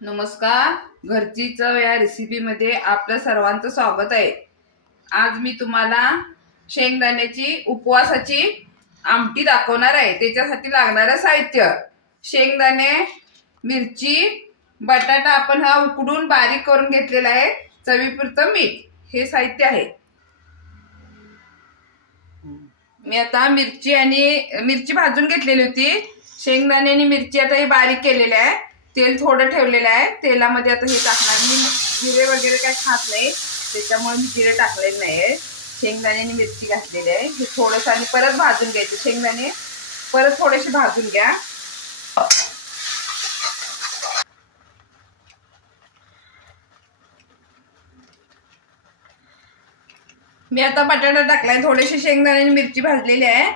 नमस्कार. घरची चव या रेसिपीमध्ये आपलं सर्वांचं स्वागत आहे. आज मी तुम्हाला शेंगदाण्याची उपवासाची आमटी दाखवणार आहे. त्याच्यासाठी लागणारं साहित्य: शेंगदाणे, मिरची, बटाटा आपण हा उकडून बारीक करून घेतलेला आहे, चवीपुरतं मीठ हे साहित्य आहे. मी आता मिरची भाजून घेतलेली होती. शेंगदाणे आणि मिरची आता ही बारीक केलेली आहे. तेल थोडं ठेवलेलं आहे. तेलामध्ये आता हे टाकणार. मी जिरे वगैरे काही खात नाही, त्याच्यामुळे मी जिरे टाकलेले नाही आहे. शेंगदाणे आणि मिरची घातलेली आहे. हे थोडंसं आणि परत भाजून घ्यायचे. शेंगदाणे परत थोडेसे भाजून घ्या. मी आता बटाटा टाकलाय. थोडेसे शेंगदाणे आणि मिरची भाजलेली आहे.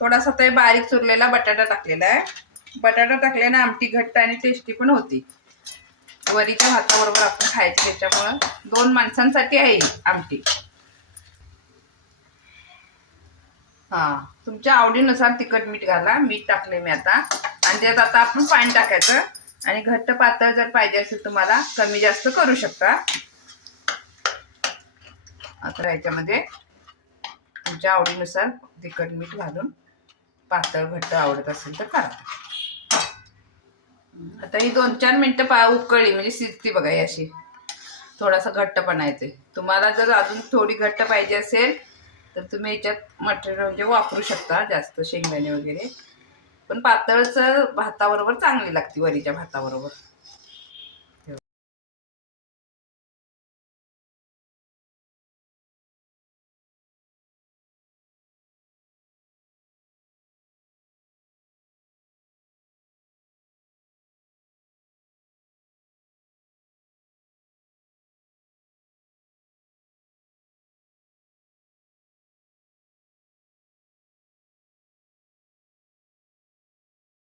थोडासा ते बारीक चुरलेला बटाटा टाकलेला आहे. बटाटा टाकल्याने आमटी घट्ट आणि टेस्टी पण होती. वरीच्या भाताबरोबर आपण खायची, त्याच्यामुळं 2 माणसांसाठी आहे आमटी. तुमच्या आवडीनुसार तिखट मीठ घाला. मीठ टाकले मी आता. आणि त्यात आता आपण पाणी टाकायचं. आणि घट्ट पातळ जर पाहिजे असेल तुम्हाला कमी जास्त करू शकता. आता याच्यामध्ये तुमच्या आवडीनुसार तिखट मीठ घालून पातळ घट्ट आवडत असेल तर करा. आता ही 2-4 मिनिटं उकळली म्हणजे शिजती बघा. ही अशी थोडासा घट्टपणा येते. तुम्हाला जर अजून थोडी घट्ट पाहिजे असेल तर तुम्ही याच्यात मटेरियल म्हणजे वापरू शकता, जास्त शेंगदाणे वगैरे. पण पातळच भाताबरोबर चांगली लागते, वरीच्या भाताबरोबर.